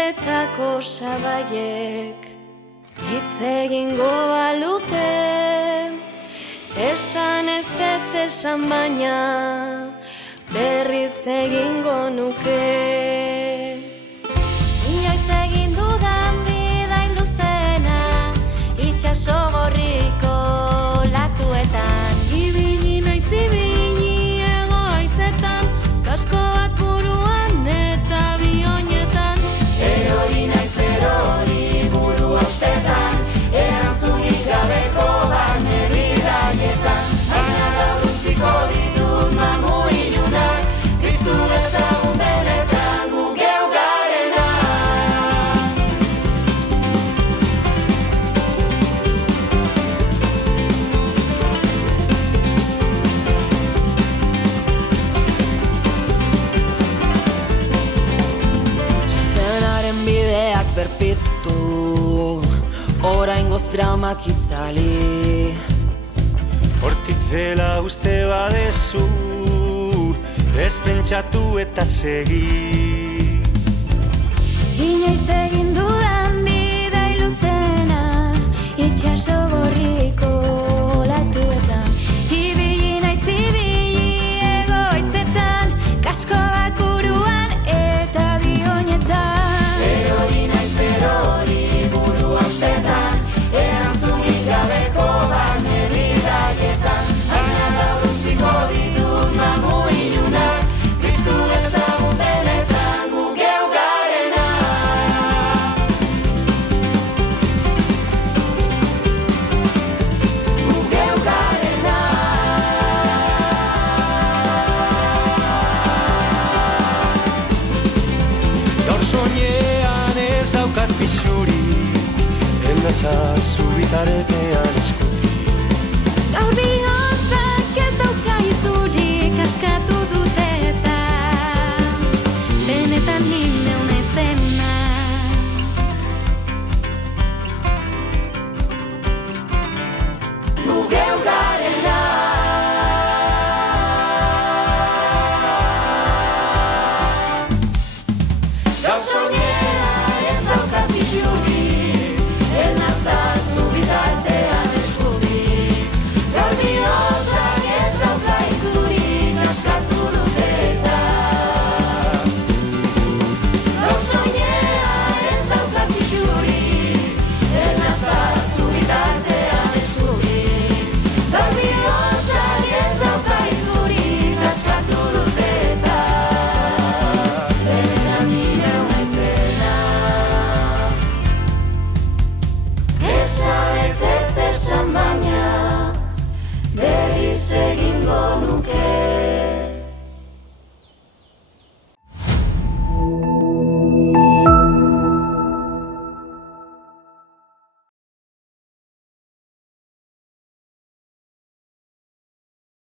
igeletako sabaiek hitz egingo balute, esan ez esan baina berriz egingo nuke. Inoiz egin dudan bidain luzena, itxaso gorriko latuetan. Ibili naiz ibili egoitzetan, kasko bat buruan eta bioinetan. Erori naiz erori burua ustetan, erantzunik gabeko barne bidaietan. Baina gaur utziko ditut mamu ilunak, piztu dezagun benetan gu geu garena. Zenaren bideak berpiztu, oraingoz dramak itzali. Hortik dela uste badezu, despentsatu eta segi. Inoiz egin dudan bidai luzena, itxaso gorriko latuetan. Ibili naiz ibili egoitzetan, kasko bat buruan eta bioinetan. Erori naiz erori burua ustetan, erantzunik gabeko barne bidaietan. Baina gaur utziko ditut mamu ilunak, piztu dezagun benetan gu geu garena. Gu geu garena. Gaur soinean ez daukat pixuri, endaza zubitaretean